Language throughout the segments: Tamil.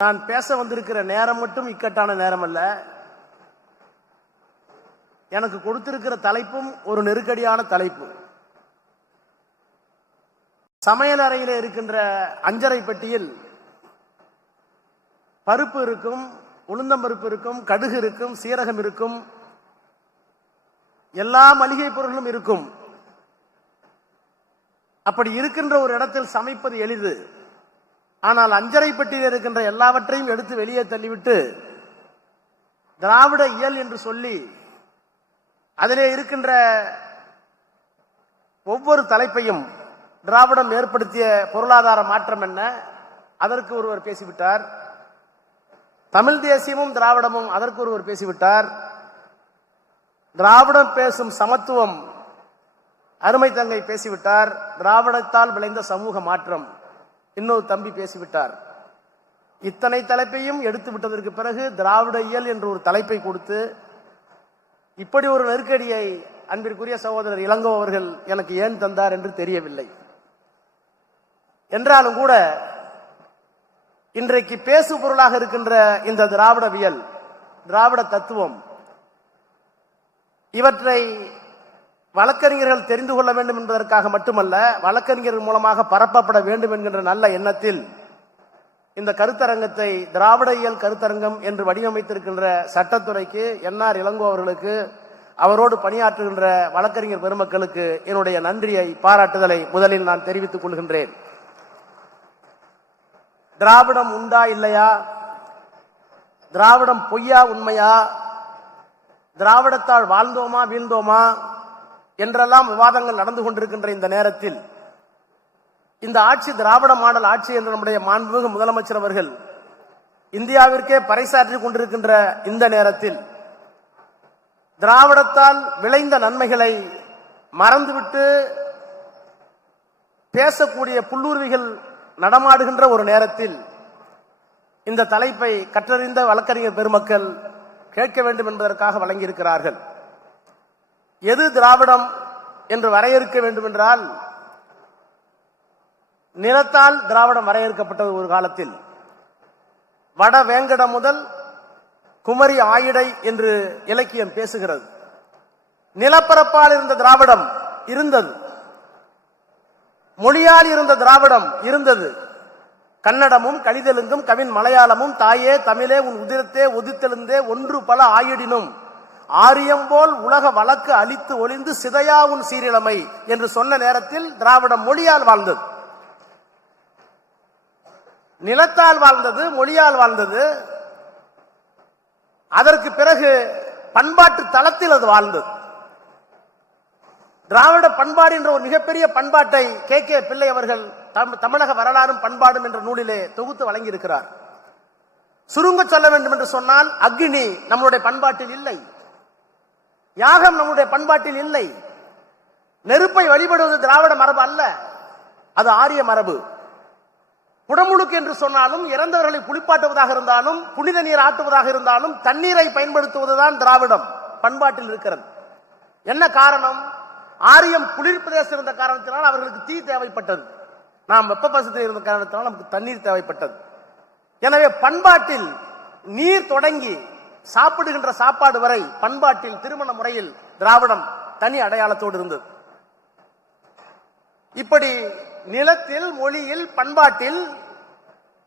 நான் பேச வந்திருக்கிற நேரம் மட்டும் இக்கட்டான நேரம் அல்ல. எனக்கு கொடுத்திருக்கிற தலைப்பும் ஒரு நெருக்கடியான தலைப்பு. சமையல் அறையில் இருக்கின்ற அஞ்சரை பெட்டியில் பருப்பு இருக்கும், உளுந்தம்பருப்பு இருக்கும், கடுகு இருக்கும், சீரகம் இருக்கும், எல்லா மளிகை பொருட்களும் இருக்கும். அப்படி இருக்கின்ற ஒரு இடத்தில் சமைப்பது எளிது. ஆனால் அஞ்சரை பெட்டியில் இருக்கின்ற எல்லாவற்றையும் எடுத்து வெளியே தள்ளிவிட்டு திராவிட இயல் என்று சொல்லி அதிலே இருக்கின்ற ஒவ்வொரு தலைப்பையும் திராவிடம் ஏற்படுத்திய பொருளாதார மாற்றம் என்ன, அதற்கு ஒருவர் பேசிவிட்டார். தமிழ் தேசியமும் திராவிடமும், அதற்கு ஒருவர் பேசிவிட்டார். திராவிடம் பேசும் சமத்துவம் அருமை தங்கை பேசிவிட்டார். திராவிடத்தால் விளைந்த சமூக மாற்றம் இன்னொரு தம்பி பேசிவிட்டார். இத்தனை தலைப்பையும் எடுத்து விட்டதற்கு பிறகு திராவிட இயல் என்ற ஒரு தலைப்பை கொடுத்து இப்படி ஒரு நெருக்கடியை அன்பிற்குரிய சகோதரர் இளங்கோ அவர்கள் எனக்கு ஏன் தந்தார் என்று தெரியவில்லை. என்றாலும் கூட இன்றைக்கு பேசு பொருளாக இருக்கின்ற இந்த திராவிடவியல், திராவிட தத்துவம், இவற்றை வழக்கறிஞர்கள் தெரிந்து கொள்ள வேண்டும் என்பதற்காக மட்டுமல்ல, வழக்கறிஞர்கள் மூலமாக பரப்பப்பட வேண்டும் என்கின்ற நல்ல எண்ணத்தில் இந்த கருத்தரங்கத்தை திராவிட இயல் கருத்தரங்கம் என்று வடிவமைத்திருக்கின்ற சட்டத்துறைக்கு, என்ஆர் இளங்கோ அவர்களுக்கு, அவரோடு பணியாற்றுகின்ற வழக்கறிஞர் பெருமக்களுக்கு என்னுடைய நன்றியை, பாராட்டுதலை முதலில் நான் தெரிவித்துக் கொள்கின்றேன். திராவிடம் உண்டா இல்லையா, திராவிடம் பொய்யா உண்மையா, திராவிடத்தால் வாழ்ந்தோமா வீழ்ந்தோமா என்றெல்லாம் விவாதங்கள் நடந்து கொண்டிருக்கின்ற இந்த நேரத்தில், இந்த ஆட்சி திராவிட மாடல் ஆட்சி என்று நம்முடைய மாண்புமிகு முதலமைச்சர் அவர்கள் இந்தியாவிற்கே பறைசாற்றிக் கொண்டிருக்கின்ற இந்த நேரத்தில், திராவிடத்தால் விளைந்த நன்மைகளை மறந்துவிட்டு பேசக்கூடிய புல்லூர்விகள் நடமாடுகின்ற ஒரு நேரத்தில் இந்த தலைப்பை கற்றறிந்த வழக்கறிஞர் பெருமக்கள் கேட்க வேண்டும் என்பதற்காக வழங்கியிருக்கிறார்கள். எது திராவிடம் என்று வரையறுக்க வேண்டும் என்றால், நிலத்தால் திராவிடம் வரையறுக்கப்பட்டது ஒரு காலத்தில். வட வேங்கடம் முதல் குமரி ஆயிடை என்று இலக்கியம் பேசுகிறது. நிலப்பரப்பால் இருந்த திராவிடம் இருந்தது, மொழியால் இருந்த திராவிடம் இருந்தது. கன்னடமும் கலிதெலுங்கும் கவின் மலையாளமும் தாயே தமிழே உன் உதிரத்தே ஒதித்தெழுந்தே ஒன்று பல ஆயிடினும் ஆரியம்போல் உலக வழக்கு அழித்து ஒளிந்து சிதையா உன் சீரிழமை என்று சொன்ன நேரத்தில் திராவிடம் மொழியால் வாழ்ந்தது, நிலத்தால் வாழ்ந்தது, மொழியால் வாழ்ந்தது. அதற்கு பிறகு பண்பாட்டு தளத்தில் அது வாழ்ந்தது. திராவிட பண்பாடு என்ற ஒரு மிகப்பெரிய பண்பாட்டை கே பிள்ளை அவர்கள் தமிழக வரலாறும் பண்பாடும் என்ற நூலிலே தொகுத்து வழங்கியிருக்கிறார். சுருங்க சொல்ல வேண்டும் என்று சொன்னால், அக்னி நம்முடைய பண்பாட்டில் இல்லை, யாகம் நம்முடைய பண்பாட்டில் இல்லை. நெருப்பை வழிபடுவது திராவிட மரபு அல்ல, அது ஆரிய மரபு. குடமுழுக்கு என்று சொன்னாலும், இறந்தவர்களை குளிப்பாட்டுவதாக இருந்தாலும், புனித நீர் ஆட்டுவதாக இருந்தாலும் தண்ணீரை பயன்படுத்துவதுதான் திராவிடம் பண்பாட்டில் இருக்கிறது. என்ன காரணம்? ஆரியம் குளிர் பிரதேசம் இருந்த காரணத்தினால் அவர்களுக்கு தீ தேவைப்பட்டது, நாம் வெப்ப பசத்தில் இருந்த காரணத்தினால் நமக்கு தண்ணீர் தேவைப்பட்டது. எனவே பண்பாட்டில் நீர் தொடங்கி சாப்பிடுகின்ற சாப்பாடு வரை பண்பாட்டில், திருமண முறையில் திராவிடம் தனி அடையாளத்தோடு இருந்தது. இப்படி நிலத்தில், மொழியில், பண்பாட்டில்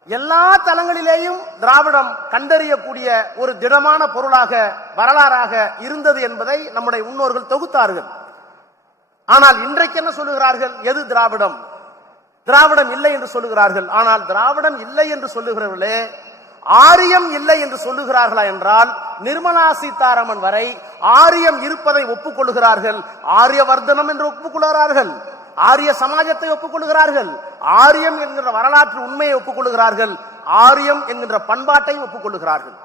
எல்லா தளங்களிலேயும் திராவிடம் கண்டறியக்கூடிய ஒரு திடமான பொருளாக, வரலாறாக இருந்தது என்பதை நம்முடைய முன்னோர்கள் தொகுத்தார்கள். ஆனால் இன்றைக்கு என்ன சொல்லுகிறார்கள்? எது திராவிடம்? திராவிடம் இல்லை என்று சொல்லுகிறார்கள். ஆனால் திராவிடம் இல்லை என்று சொல்லுகிறவர்களே ஆரியம் இல்லை என்று சொல்லுகிறார்களா என்றால், நிர்மலா சீதாராமன் வரை ஆரியம் இருப்பதை ஒப்புக்கொள்ளுகிறார்கள். ஆரியவர்தனம் என்று ஒப்புக்கொள்கிறார்கள், ஆரிய சமாஜத்தை ஒப்புக்கொள்ளுகிறார்கள், ஆரியம் என்கின்ற வரலாற்று உண்மையை ஒப்புக்கொள்ளுகிறார்கள், ஆரியம் என்கின்ற பண்பாட்டை ஒப்புக்கொள்ளுகிறார்கள்.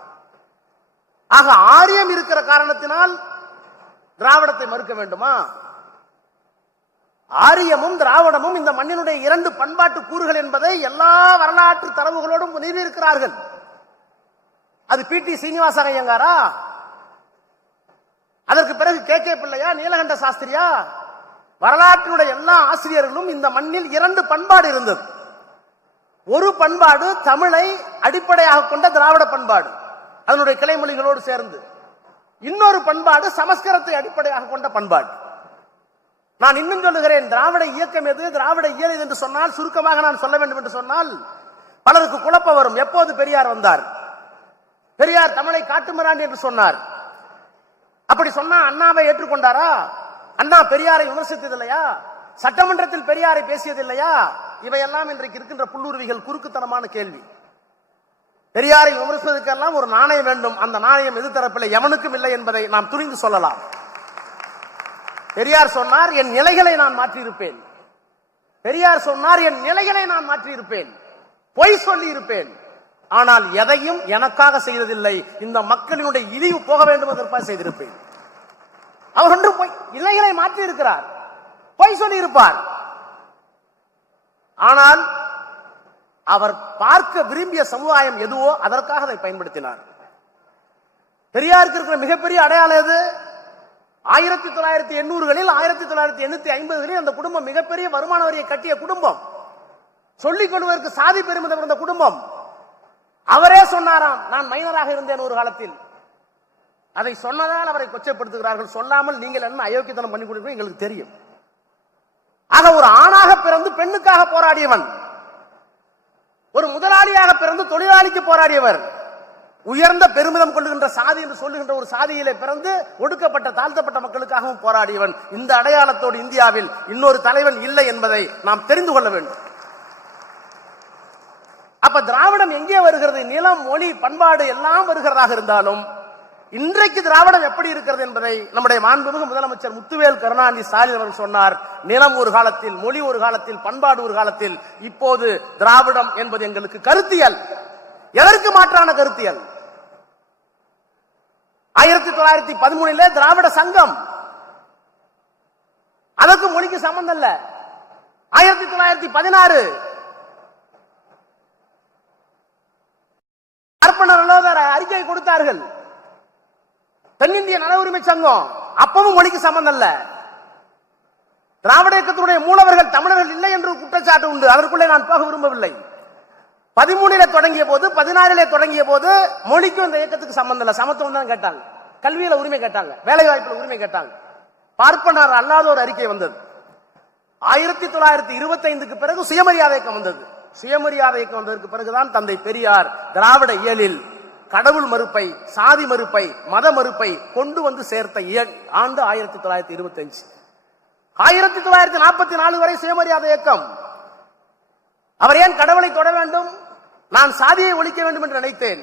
ஆக ஆரியம் இருக்கிற காரணத்தினால் திராவிடத்தை மறுக்க வேண்டுமா? ஆரியமும் திராவிடமும் இந்த மண்ணினுடைய இரண்டு பண்பாட்டு கூறுகள் என்பதை எல்லா வரலாற்று தரவுகளோடும் நிறுவியிருக்கிறார்கள். அது பி.டி. சீனிவாச ஐயங்காரா, அதற்கு பிறகு கே பிள்ளையா, நீலகண்ட சாஸ்திரியா, வரலாற்றினுடைய எல்லா ஆசிரியர்களும் இந்த மண்ணில் இரண்டு பண்பாடு இருந்தது. ஒரு பண்பாடு தமிழை அடிப்படையாக கொண்ட திராவிட பண்பாடு, அதனுடைய கிளைமொழிகளோடு சேர்ந்து. இன்னொரு பண்பாடு சமஸ்கிருதத்தை அடிப்படையாக கொண்ட பண்பாடு. நான் இன்னும் சொல்லுகிறேன், திராவிட இயக்கம் எது, திராவிட இயல் என்று சொன்னால், சுருக்கமாக நான் சொல்ல வேண்டும் என்று சொன்னால் பலருக்கு குழப்பம் வரும். எப்போது பெரியார் வந்தார்? பெரியார் தமிழை காட்டுமிராண்டி என்று சொன்னார். அப்படி சொன்னா அண்ணாவை ஏற்றுக்கொண்டாரா? அண்ணா பெரியாரை விமர்சித்ததில்லையா? சட்டமன்றத்தில் பெரியாரை பேசியதில்லையா? இவையெல்லாம் இன்றைக்கு இருக்கின்ற புல்லுருவிகள் குறுக்குத்தனமான கேள்வி. பெரியாரை விமர்சிப்பதற்கெல்லாம் ஒரு நாணயம் வேண்டும். அந்த நாணயம் எது தரப்பில் எவனுக்கும் இல்லை என்பதை நாம் துணிந்து சொல்லலாம். பெரியார் சொன்னார், என் நிலைகளை நான் மாற்றியிருப்பேன். பெரியார் சொன்னார், என் நிலைகளை நான் மாற்றியிருப்பேன், பொய் சொல்லி இருப்பேன், ஆனால் எதையும் எனக்காக செய்ததில்லை, இந்த மக்களினுடைய இழிவு போக வேண்டும் என்பதற்காக செய்திருப்பேன். அவர் ஒன்று பொய் நிலைகளை மாற்றி இருக்கிறார், பொய் சொல்லி இருப்பார். ஆனால் அவர் பார்க்க விரும்பிய சமுதாயம் எதுவோ அதற்காக அதை பயன்படுத்தினார். பெரியாருக்கு இருக்கிற மிகப்பெரிய அடையாளம் எது? 1980களில் 1950களில் அந்த குடும்பம் மிகப்பெரிய வருமான வரியை கட்டிய குடும்பம், சொல்லிக் கொள்வதற்கு சாதி பெருமிதம் இருந்த குடும்பம். அவரே சொன்னாராம், நான் மைனராக இருந்தேன் ஒரு காலத்தில். அதை சொன்னதால் அவரை கொச்சைப்படுத்துகிறார்கள். சொல்லாமல் நீங்கள் என்ன அயோக்கியத்தனம் பண்ணி கொடுப்பீங்க எங்களுக்கு தெரியும். ஆக ஒரு ஆணாக பிறந்து பெண்ணுக்காக போராடியவன், ஒரு முதலாளியாக பிறந்து தொழிலாளிக்கு போராடியவர், உயர்ந்த பெருமிதம் கொள்ளுகின்ற சாதி என்று சொல்லுகின்ற ஒரு சாதியிலே பிறந்து ஒடுக்கப்பட்ட தாழ்த்தப்பட்ட மக்களுக்காகவும் போராடியவன். இந்த அடையாளத்தோடு இந்தியாவில் இன்னொரு தலைவன் இல்லை என்பதை நாம் தெரிந்து கொள்ள வேண்டும். அப்ப திராவிடம் எங்கே வருகிறது? நிலம், மொழி, பண்பாடு எல்லாம் வருகிறதாக இருந்தாலும் இன்றைக்கு திராவிடம் எப்படி இருக்கிறது என்பதை நம்முடைய மாண்புமிகு முதலமைச்சர் முத்துவேல் கருணாநிதி ஸ்டாலின் அவர்கள் சொன்னார். நிலம் ஒரு காலத்தில், மொழி ஒரு காலத்தில், பண்பாடு ஒரு காலத்தில், இப்போது திராவிடம் என்பது எங்களுக்கு கருத்தியல். எதற்கு மாற்றான கருத்தியல்? 1913 திராவிட சங்கம், அதற்கு மொழிக்கு சம்பந்தம் இல்ல. 1916 அறிக்கை கொடுத்தார்கள், தென்னிந்திய நல உரிமை சங்கம், அப்பவும் மொழிக்கு சம்பந்தம் இல்ல. திராவிட இயக்கத்தினுடைய மூலவர்கள் தமிழர்கள் இல்லை என்று குற்றச்சாட்டு உண்டு, அதற்குள்ளே நான் போக விரும்பவில்லை. 13 தொடங்கிய போது, 16 தொடங்கிய போது மொழிக்கும் இந்த இயக்கத்துக்கு சம்பந்தம் இல்ல. சமத்துவம் தான் கேட்டாங்க, கல்வியில உரிமை கேட்டாங்க, வேலை வாய்ப்புல உரிமை கேட்டாங்க. பார்ப்பனர் அல்லாத ஒரு அறிக்கை வந்தது. 1925க்கு பிறகு சுயமரியாதை இயக்கம் வந்தது. சுயமரியாதை இயக்கம் வந்ததற்கு பிறகுதான் தந்தை பெரியார் திராவிட இயலில் கடவுள் மறுப்பை, சாதி மறுப்பை, மத மறுப்பை கொண்டு வந்து சேர்த்த ஆண்டு 1925. 1944 வரை சுயமரியாதை இயக்கம். அவர் ஏன் கடவுளை தொட வேண்டும்? நான் சாதியை ஒழிக்க வேண்டும் என்று நினைத்தேன்.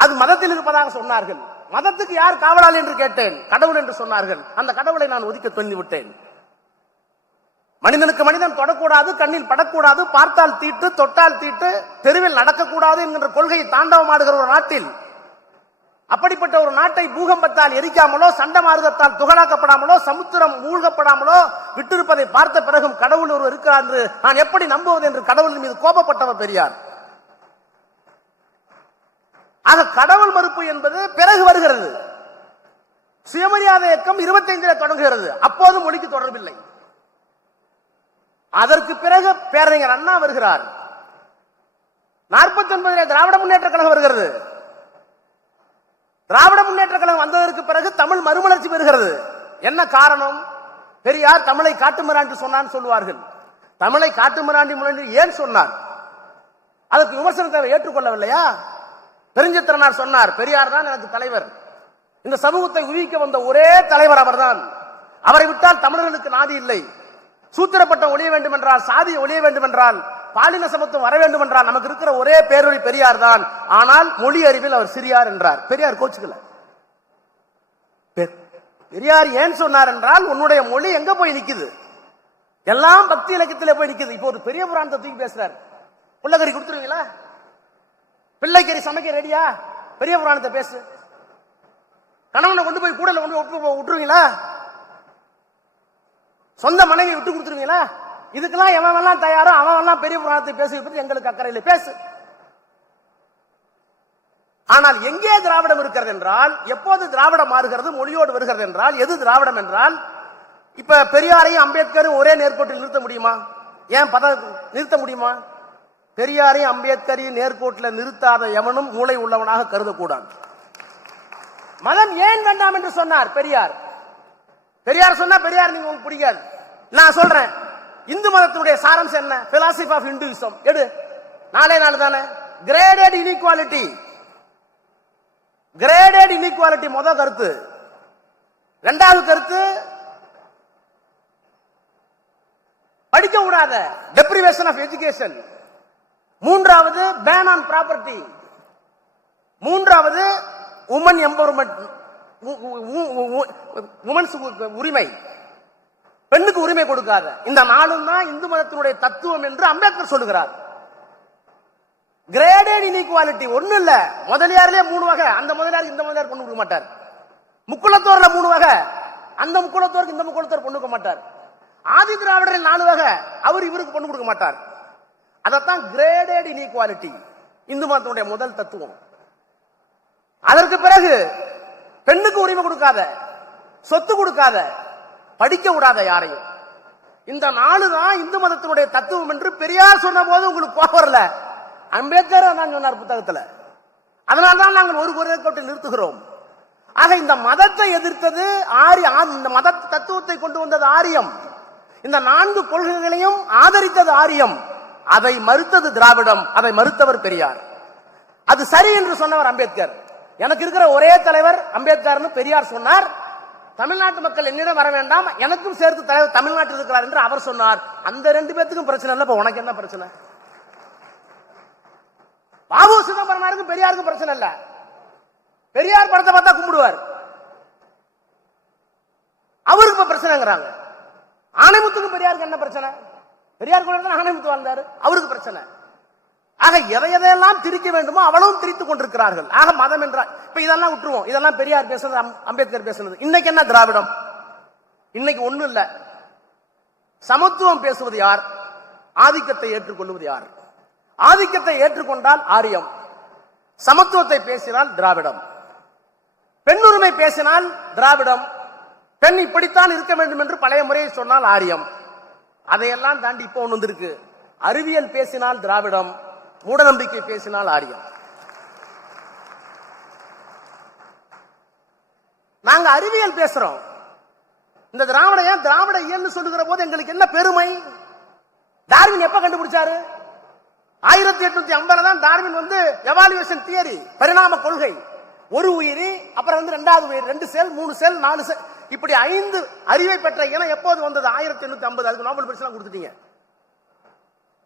அது மதத்தில் இருப்பதாக சொன்னார்கள். மதத்துக்கு யார் காவலாளி என்று கேட்டேன். கடவுள் என்று சொன்னார்கள். அந்த கடவுளை நான் ஒதுக்க துணிந்து விட்டேன். மனிதனுக்கு மனிதன் தொடக்கூடாது, கண்ணில் படக்கூடாது, பார்த்தால் தீட்டு, தொட்டால் தீட்டு, தெருவில் நடக்கக்கூடாது என்கின்ற கொள்கையை தாண்டவமாடுகிற ஒரு நாட்டில், அப்படிப்பட்ட ஒரு நாட்டை பூகம்பத்தால் எரிக்காமலோ, சண்டமாறுதத்தால் துகளாக்கப்படாமலோ, சமுத்திரம் மூழ்கப்படாமலோ விட்டிருப்பதை பார்த்த பிறகும் கடவுள் ஒருவர் இருக்கிறார் என்று நான் எப்படி நம்புவது என்று கடவுள் மீது கோபப்பட்டவர் பெரியார். ஆக கடவுள் மறுப்பு என்பது பிறகு வருகிறது. சுயமரியாதை இயக்கம் 25 தொடங்குகிறது. அப்போது மொழிக்கு தொடர்பில்லை. அதற்கு பிறகு பேரறிஞர் அண்ணா வருகிறார். 49 திராவிட முன்னேற்ற கழகம் வருகிறது. திராவிட முன்னேற்ற கழகம் வந்ததற்கு பிறகு தமிழ் மறுமலர்ச்சி பெறுகிறது. என்ன காரணம்? பெரியார் தமிழை காட்டுமிராண்டி சொன்னான்னு சொல்லுவார்கள். தமிழை காட்டுமிராண்டி ஏன் சொன்னார்? அதற்கு விமர்சனத்தை ஏற்றுக்கொள்ளவில்லையா? பெருஞ்சித்திரனார் சொன்னார், பெரியார் தான் எனக்கு தலைவர், இந்த சமூகத்தை உயிர்க்க வந்த ஒரே தலைவர் அவர்தான், அவரை விட்டால் தமிழர்களுக்கு நாதி இல்லை, சூத்திரப்பட்டம் ஒழிய வேண்டும் என்றால், சாதி ஒழிய வேண்டும் என்றால், பாலின சமத்துவம் வர வேண்டும் என்றால் நமக்கு இருக்கிற ஒரே பேரொழி பெரியார் தான், ஆனால் மொழி அறிவில் அவர் சிறியார் என்றார். பெரியார் கோச்சுக்கல. பெரியார் ஏன் சொன்னார் என்றால், உன்னுடைய மொழி எங்க போய் நிக்குது? எல்லாம் பக்தி இலக்கியத்திலே போய் நிக்குது. இப்போ ஒரு பெரிய புராணத்தை தூக்கி பேசுறாரு. புள்ளக்கறி கொடுத்துருவீங்களா? பிள்ளைக்கறி சமைக்க ரெடியா? பெரிய புராணத்தை பேசு. கணவனை கொண்டு போய் கூடல கொண்டு விட்டுருவீங்களா? சொந்த மனைவி விட்டு கொடுத்துருவீங்களா? இதுக்கெல்லாம் எவன் தயாரோ அவன் பெரிய புராணத்தை பேசி பற்றி எங்களுக்கு அக்கறை இல்லை, பேசு. ஆனால் எங்கே திராவிடம் இருக்கிறது என்றால், எப்போது திராவிடம் மாறுகிறது, மொழியோடு வருகிறது என்றால், எது திராவிடம் என்றால், இப்ப பெரியாரையும் அம்பேத்கரும் ஒரே நேர்கோட்டில் நிறுத்த முடியுமா? ஏன் நிறுத்த முடியுமா? பெரியாரையும் அம்பேத்கரையும் நேர்கோட்டில் நிறுத்தாத எவனும் மூளை உள்ளவனாக கருதக்கூடாது. மதம் ஏன் வேண்டாம் என்று சொன்னார் பெரியார். பெரியார் சொன்னா பெரியார் நீங்க உங்களுக்கு பிடிக்காது. நான் சொல்றேன், இந்து மதத்தினுடைய சாரம்சம் என்ன? பிலாசபி ஆஃப் இந்துவிசம் எடு, 4 தானே. கிரேடட் இன்இக்வாலிட்டி, கிரேடட் இன்இக்வாலிட்டி முதல் கருத்து. இரண்டாவது கருத்து படிக்க கூடாத, டெப்ரிவேஷன் ஆஃப் எஜுகேஷன். மூன்றாவது பேன் ஆன் ப்ராப்பர்ட்டி. மூன்றாவது உமன் எம்பவர்மெண்ட், உமன்ஸ் உரிமை, பெண்ணுக்கு உரிமை கொடுக்காத. இந்த நாளும் தான் இந்து மதத்தினுடைய தத்துவம் என்று அம்பேத்கர் சொல்லுகிறார். கிரேடட் இன்இக்வாலிட்டி ஒண்ணு இல்ல. முதலியாரிலே 3 வகை, அந்த முதலியார் இந்த முதலியார் பொண்ணு கொடுக்க மாட்டார். முக்குளத்தோர்ல 3 வகை, அந்த முக்குளத்தோருக்கு இந்த முக்குளத்தோர் பொண்ணு கொடுக்க மாட்டார். ஆதி திராவிடரில் 4 வகை, அவர் இவருக்கு பொண்ணு கொடுக்க மாட்டார். அதத்தான் கிரேடட் இன்இக்வாலிட்டி, இந்து மதத்தினுடைய முதல் தத்துவம். அதற்கு பிறகு பெண்ணுக்கு உரிமை கொடுக்காத, சொத்து கொடுக்காத, படிக்க விடாத யாரையும். இந்த 4 தான் இந்து மதத்தினுடைய தத்துவம் என்று பெரியார் சொன்ன போது உங்களுக்கு கோபம் வரல. அம்பேத்கர் தான் சொன்னார் புத்தகத்துல. அதனால்தான் நாங்கள் ஒரு குறைக்கோட்டை நிறுத்துகிறோம். ஆக இந்த மதத்தை எதிர்த்தது ஆரியம், இந்த மத தத்துவத்தை கொண்டு வந்தது ஆரியம், இந்த 4 கொள்கைகளையும் ஆதரித்தது ஆரியம். அதை மறுத்தது திராவிடம், அதை மறுத்தவர் பெரியார். அது சரி என்று சொன்னவர் அம்பேத்கர். எனக்கு இருக்கிற ஒரே தலைவர் அம்பேத்கர்னு பெரியார் சொன்னார். தமிழ்நாட்டு மக்கள் என்னிடம் வர வேண்டாம், எனக்கும் சேர்த்து தலைவர் தமிழ்நாட்டில் இருக்கிறார் என்று அவர் சொன்னார். அந்த 2 பேத்துக்கும் பிரச்சனை இல்லை. இப்ப உனக்கு என்ன பிரச்சனை? பாபு சிதம்பரனாருக்கும் பெரியாருக்கும் பிரச்சனை இல்ல. பெரியார் படத்தை பார்த்தா கும்பிடுவார், அவருக்கு இப்ப பிரச்சனைங்கிறாங்க. ஆணைமுத்துக்கும் பெரியாருக்கு என்ன பிரச்சனை? பெரியார் கூட ஆணைமுத்து வாழ்ந்தாரு, அவருக்கு பிரச்சனை. ஆக எதையெல்லாம் திரிக்க வேண்டுமோ அவ்வளவும் திரித்துக் கொண்டிருக்கிறார்கள். ஆக மதம் என்றால் இப்ப இதெல்லாம் விட்டுருவோம். இதெல்லாம் பெரியார் பேசுனது, அம்பேத்கர் பேசுனது. இன்னைக்கு என்ன திராவிடம்? இன்னைக்கு ஒண்ணும் இல்ல. சமத்துவம் பேசுவது யார்? ஆதிக்கத்தை ஏற்றுக்கொள்வது யார்? ஆதிக்கத்தை ஏற்றுக்கொண்டால் ஆரியம், சமத்துவத்தை பேசினால் திராவிடம், பெண்ணுரிமை பேசினால் திராவிடம், பெண் இப்படித்தான் இருக்க வேண்டும் என்று பழைய முறையை சொன்னால் ஆரியம். அதையெல்லாம் தாண்டி இப்போ ஒன்று வந்திருக்கு. அறிவியல் பேசினால் திராவிடம், மூடநம்பிக்கை பேசினால் ஆரியம். நாங்க அறிவியல் பேசுறோம். இந்த திராவிட ஏன் திராவிட இயல்னு சொல்லுகிற போது எங்களுக்கு என்ன பெருமை? டார்வின் எப்ப கண்டுபிடிச்சாரு? 1850 தான் டார்வின் வந்து எவாலுவேஷன் தியரி, பரிணாம கொள்கை. ஒரு உயிரி, அப்புறம் 2வது உயிரி, 2 செல், 3 செல், 4 செல், இப்படி 5 அறிவை பெற்ற இனம் எப்போது வந்தது? 1850. அதுக்கு நோபல் பரிசு எல்லாம் கொடுத்துட்டீங்க.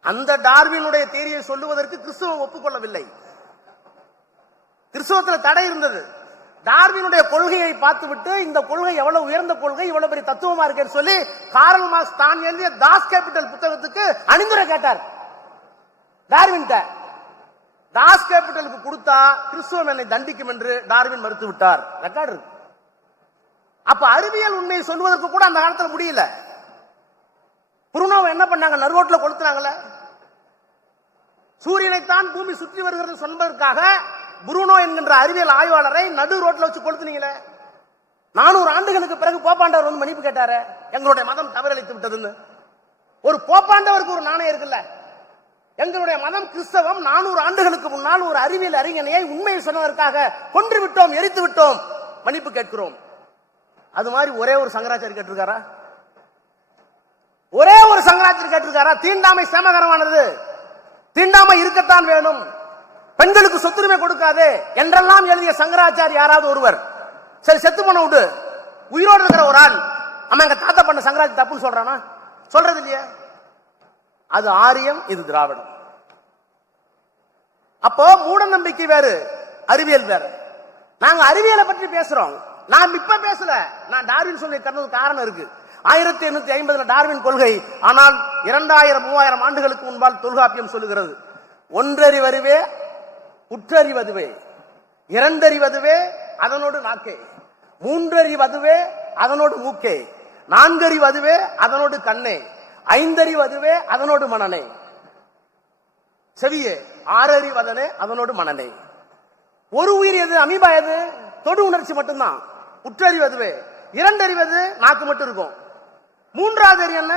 அந்த டார்வினுடைய தியரியை சொல்லுவதற்கு கிறிஸ்துவம் ஒப்புக்கொள்ளவில்லை. கிறிஸ்துவத்தில் தடை இருந்தது. டார்வினுடைய கொள்கையை பார்த்துவிட்டு இந்த கொள்கை எவ்வளவு உயர்ந்த கொள்கை, இவ்வளவு பெரிய தத்துவமா இருக்கேன்னு சொல்லி கார்ல் மார்க்ஸ் தான் எழுதிய தாஸ் கேபிட்டல் புத்தகத்துக்கு அணிந்துரை கேட்டார் டார்வின். தாஸ் கேபிட்டலுக்கு கொடுத்தா கிறிஸ்துவம் என்னை தண்டிக்கும் என்று டார்வின் மறுத்து விட்டார். ரெக்கார்டு இருக்கு. அப்ப அறிவியல் உண்மையை சொல்வதற்கு கூட அந்த காலத்தில் முடியல. புருனோவை என்ன பண்ணாங்க? நறுரோட்ல கொளுத்துனாங்கல்ல. சூரியனைத்தான் பூமி சுற்றி வருகிறது சொன்னதற்காக புருனோ என்கின்ற அறிவியல் ஆய்வாளரை நடு ரோட்ல வச்சு கொளுத்துனீங்களே. 400 ஆண்டுகளுக்கு பிறகு போப்பாண்டவர் வந்து மன்னிப்பு கேட்டாரு, எங்களுடைய மதம் தவறளித்து விட்டதுன்னு. ஒரு போப்பாண்டவருக்கு ஒரு நாணயம் இருக்குல்ல. எங்களுடைய மதம் கிறிஸ்தவம் 400 ஆண்டுகளுக்கு முன்னால் ஒரு அறிவியல் அறிஞனையை உண்மையை சொன்னதற்காக கொன்று விட்டோம், எரித்து விட்டோம், மன்னிப்பு கேட்கிறோம். அது மாதிரி ஒரே ஒரு சங்கராச்சாரி கேட்டிருக்காரா? ஒரே ஒரு சங்கராச்சாரி கேட்டிருக்காரா? தீண்டாமை சேமகரமானது, தீண்டாமை இருக்கத்தான் வேணும், பெண்களுக்கு சொத்துரிமை கொடுக்காது என்றெல்லாம் எழுதிய சங்கராச்சாரி யாராவது ஒருவர்? சரி, செத்து போன விடு, உயிரோடு இருக்கிற ஒரு ஆள் அம்மா எங்க தாத்தா பண்ண சங்கராச்சாரி தப்புன்னு சொல்றானா? சொல்றது இல்லையா? அது ஆரியம், இது திராவிடம். அப்போ மூட நம்பிக்கை வேறு, அறிவியல் வேறு. நாங்க அறிவியலை பற்றி பேசுறோம். நான் இப்ப பேசல, நான் டார்வின் சொல்லி கண்டது காரணம் இருக்கு. 1850 டார்வின் கொள்கை. ஆனால் 2000-3000 ஆண்டுகளுக்கு முன்பால் தொல்காப்பியம் சொல்லுகிறது, ஒன்றறிவதுவே உற்றறிவதுவே, இரண்டறிவதுவே அதனோடு நாக்கே, மூன்றறிவதுவே அதனோடு மூக்கே, நான்கறிவதுவே அதனோடு கண்ணே, ஐந்தறிவதுவே அதனோடு மனனே, செவியே, ஆறறிவதனே அதனோடு மனனே. ஒரு உயிர் எது? அமீபா எது? தொடு உணர்ச்சி மட்டும்தான். உற்றறிவதுவே. இரண்டறிவது நாக்கு மட்டும் இருக்கும். மூன்றாவது அறிவு என்ன?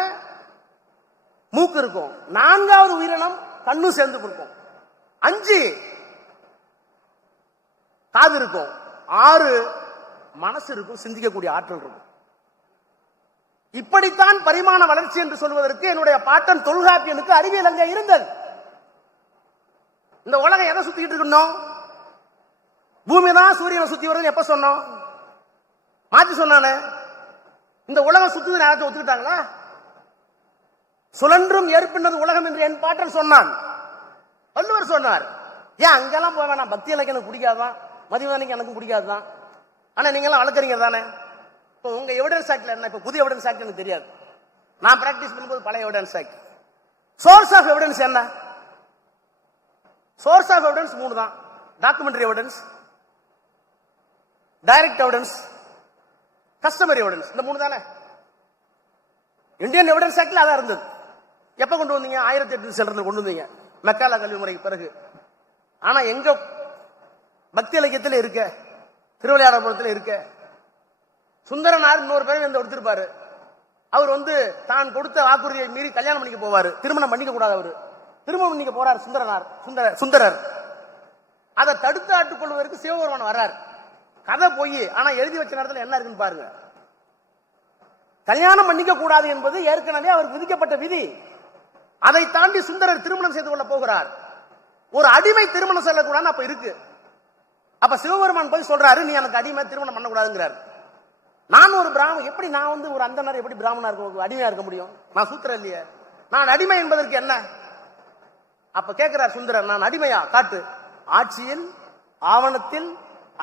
மூக்கு இருக்கும். 4வது உயிரினம் கண்ணும் சேர்ந்து இருக்கும். 5 காது இருக்கும். 6 மனசு இருக்கும், சிந்திக்கக்கூடிய ஆற்றல் இருக்கும். இப்படித்தான் பரிமாண வளர்ச்சி என்று சொல்வதற்கு என்னுடைய பாட்டன் தொல்காப்பியனுக்கு அறிவியல் அங்கே இருந்தது. இந்த உலகம் எதை சுத்திக்கிட்டு இருக்கணும்? பூமி தான் சூரியனை சுத்தி வருது எப்ப சொன்னோம்? மாத்தி சொன்னானே. இந்த உலகம் சுத்துது யாராச்சும் ஒத்துக்கிட்டாங்களா? சுழன்றும் ஏற்பின்னது உலகம் என்று என் பாட்டன் சொன்னான். வள்ளுவர் சொன்னார். ஏன் அங்கெல்லாம் போக வேணாம், பக்தி எனக்கு பிடிக்காதான், மதிவதனைக்கு எனக்கு பிடிக்காதுதான். ஆனா நீங்க எல்லாம் வளர்க்குறீங்க தானே. இப்போ உங்க எவிடன்ஸ் ஆக்ட்ல என்ன? இப்ப புதிய எவிடன்ஸ் ஆக்ட் எனக்கு தெரியாது. நான் பிராக்டிஸ் பண்ணும்போது பழைய evidence act. Source of evidence என்ன? சோர்ஸ் ஆஃப் எவிடன்ஸ் 3 தான். Documentary evidence, direct evidence, customary evidence. இந்த 3 தானே. இந்தியன் எவிடன்ஸ் ஆக்ட்ல அதான் இருந்தது. எப்ப கொண்டு வந்தீங்க? 1800 கொண்டு வந்தீங்க, மெக்காலா கல்வி முறைக்கு பிறகு. ஆனா எங்க பக்தி இலக்கியத்தில் இருக்க, திருவிளையாடபுரத்தில் இருக்க, சுந்தரனார் இன்னொரு பேர் வந்து எடுத்திருப்பாரு. அவர் தான் கொடுத்த வாக்குறுதியை மீறி கல்யாணம் பண்ணிக்க போவாரு. திருமணம் பண்ணிக்க கூடாது. அவரு திருமணம் பண்ணிக்க போறாரு சுந்தரர். அதை தடுத்து ஆட்டுக்கொள்வதற்கு சிவபெருமான் வர்றார். கதை போய், ஆனா எழுதி வச்ச நேரத்தில் என்ன இருக்குன்னு பாருங்க. கல்யாணம் பண்ணிக்க கூடாது என்பது ஏற்கனவே அவருக்கு விதிக்கப்பட்ட விதி. அதை தாண்டி சுந்தரர் திருமணம் செய்து கொள்ள போகிறார். ஒரு அடிமை திருமணம் செல்லக்கூடாது அப்ப இருக்கு. அப்ப சிவபெருமான் போய் சொல்றாரு, நீ எனக்கு அடிமை திருமணம் பண்ணக்கூடாதுங்கிறாரு. நான் ஒரு பிராமணன், எப்படி நான் ஒரு அந்தனர் எப்படி பிராமணா இருக்க, அடிமையா இருக்க முடியும்? நான் சூத்திரம் இல்லையே. நான் அடிமை என்பதற்கு என்ன? அப்ப கேட்கிறார் சுந்தரர், நான் அடிமையா? காட்டு. ஆட்சியில், ஆவணத்தில்,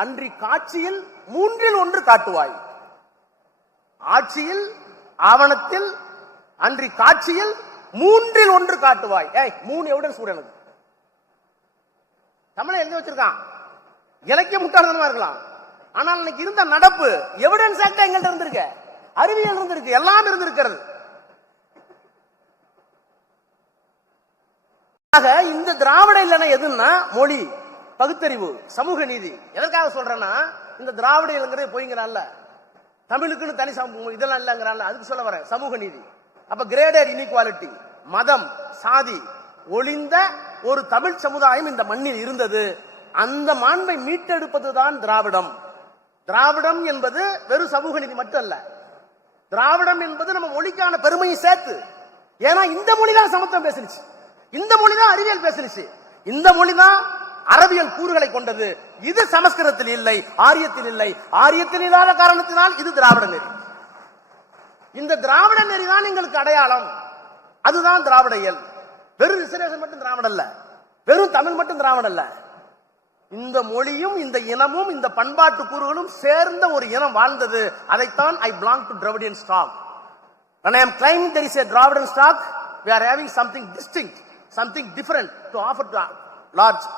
அன்றி காட்சியில் 3இல் 1 காட்டுவாய். ஆட்சியில், ஆவணத்தில், அன்றி காட்சியில் 3இல் 1 காட்டுவாய். 3 எவிடன்ஸ் கூட எனக்கு. தமிழை எழுதி வச்சிருக்கான். இலக்கிய முட்டாள்தனமா இருக்கலாம், ஆனால் இன்னைக்கு இருந்த நடப்பு எவிடன்ஸ் ஆக்ட் எங்கள்கிட்ட இருந்திருக்கு, அறிவியல் இருந்திருக்கு, எல்லாம் இருந்திருக்கிறது. இந்த திராவிட இல்லைன்னா எதுன்னா மொழி, பகுத்தறிவு, சமூக நீதி. எதற்காக சொல்றேன்னா, இந்த திராவிட இல்லைங்கிறத போய்ங்கிறான்ல, தமிழுக்குன்னு தனி இதெல்லாம் இல்லைங்கிறான்ல, அதுக்கு சொல்ல வரேன். சமூக நீதி. அப்ப கிரேடட் இன்இக்வாலிட்டி, மதம், சாதி ஒளிந்த ஒரு தமிழ் சமுதாயம் இந்த மண்ணில் இருந்தது. அந்த மாண்பை மீட்டெடுப்பதுதான் திராவிடம். திராவிடம் என்பது வெறும் சமூக நீதி மட்டும் அல்ல. திராவிடம் என்பது நம்ம மொழிக்கான பெருமையை சேர்த்து. ஏன்னா இந்த மொழிதான் சமத்துவம் பேசினுச்சு, இந்த மொழிதான் அறிவியல் பேசினுச்சு, இந்த மொழிதான் அறிவியல் கூறுகளை கொண்டது. இது சமஸ்கிருதத்தில் இல்லை, ஆரியத்தில் இல்லை. ஆரியத்தில் இல்லாத காரணத்தினால் இது திராவிட நெறி. இந்த திராவிட நெறிதான் எங்களுக்கு அடையாளம். அதுதான் திராவிட இயல். வெறும் ரிசர்வேஷன் மட்டும் திராவிட அல்ல, வெறும் தமிழ் மட்டும் திராவிட அல்ல. இந்த மொழியும் இந்த இனமும் இந்த பண்பாட்டு கூறுகளும் சேர்ந்த ஒரு இனம் வாழ்ந்தது. அதைத்தான் I belong to Dravidian stock. When I am claiming there is a Dravidian stock, we are having something distinct, something different to offer to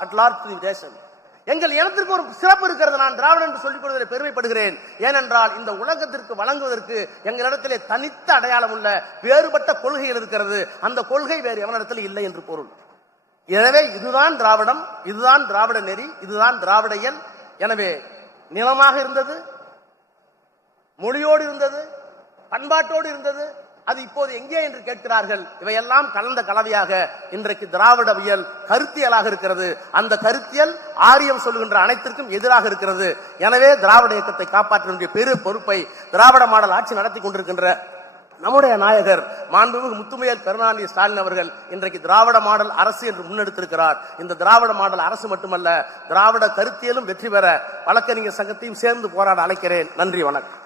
at large to the nation. எங்கள் இனத்திற்கு ஒரு சிறப்பு இருக்கிறது. நான் திராவிடன் என்று சொல்லிக் கொள்வதில் பெருமைப்படுகிறேன். ஏனென்றால் இந்த உலகத்திற்கு வழங்குவதற்கு எங்களிடத்திலே தனித்த அடையாளம் உள்ள வேறுபட்ட கொள்கைகள் இருக்கிறது. அந்த கொள்கை வேறு எவனிடத்தில் இல்லை என்று பொருள். எனவே இதுதான் திராவிடம், இதுதான் திராவிட நெறி, இதுதான் திராவிட இயல். எனவே நிலமாக இருந்தது, மொழியோடு இருந்தது, பண்பாட்டோடு இருந்தது. அது இப்போது எங்கே என்று கேட்கிறார்கள். இவையெல்லாம் கலந்த கலவையாக இன்றைக்கு திராவிடவியல் கருத்தியலாக இருக்கிறது. அந்த கருத்தியல் ஆரியம் சொல்லுகின்ற அனைத்திற்கும் எதிராக இருக்கிறது. எனவே திராவிட இயக்கத்தை காப்பாற்ற வேண்டிய பெரு பொறுப்பை திராவிட மாடல் ஆட்சி நடத்தி கொண்டிருக்கின்ற நம்முடைய நாயகர் மாண்புமிகு முத்துமையல் கருணாநிதி ஸ்டாலின் அவர்கள் இன்றைக்கு திராவிட மாடல் அரசு என்று முன்னெடுத்திருக்கிறார். இந்த திராவிட மாடல் அரசு மட்டுமல்ல, திராவிட கருத்தியலும் வெற்றி பெற வழக்கறிஞர் சங்கத்தையும் சேர்ந்து போராட அழைக்கிறேன். நன்றி, வணக்கம்.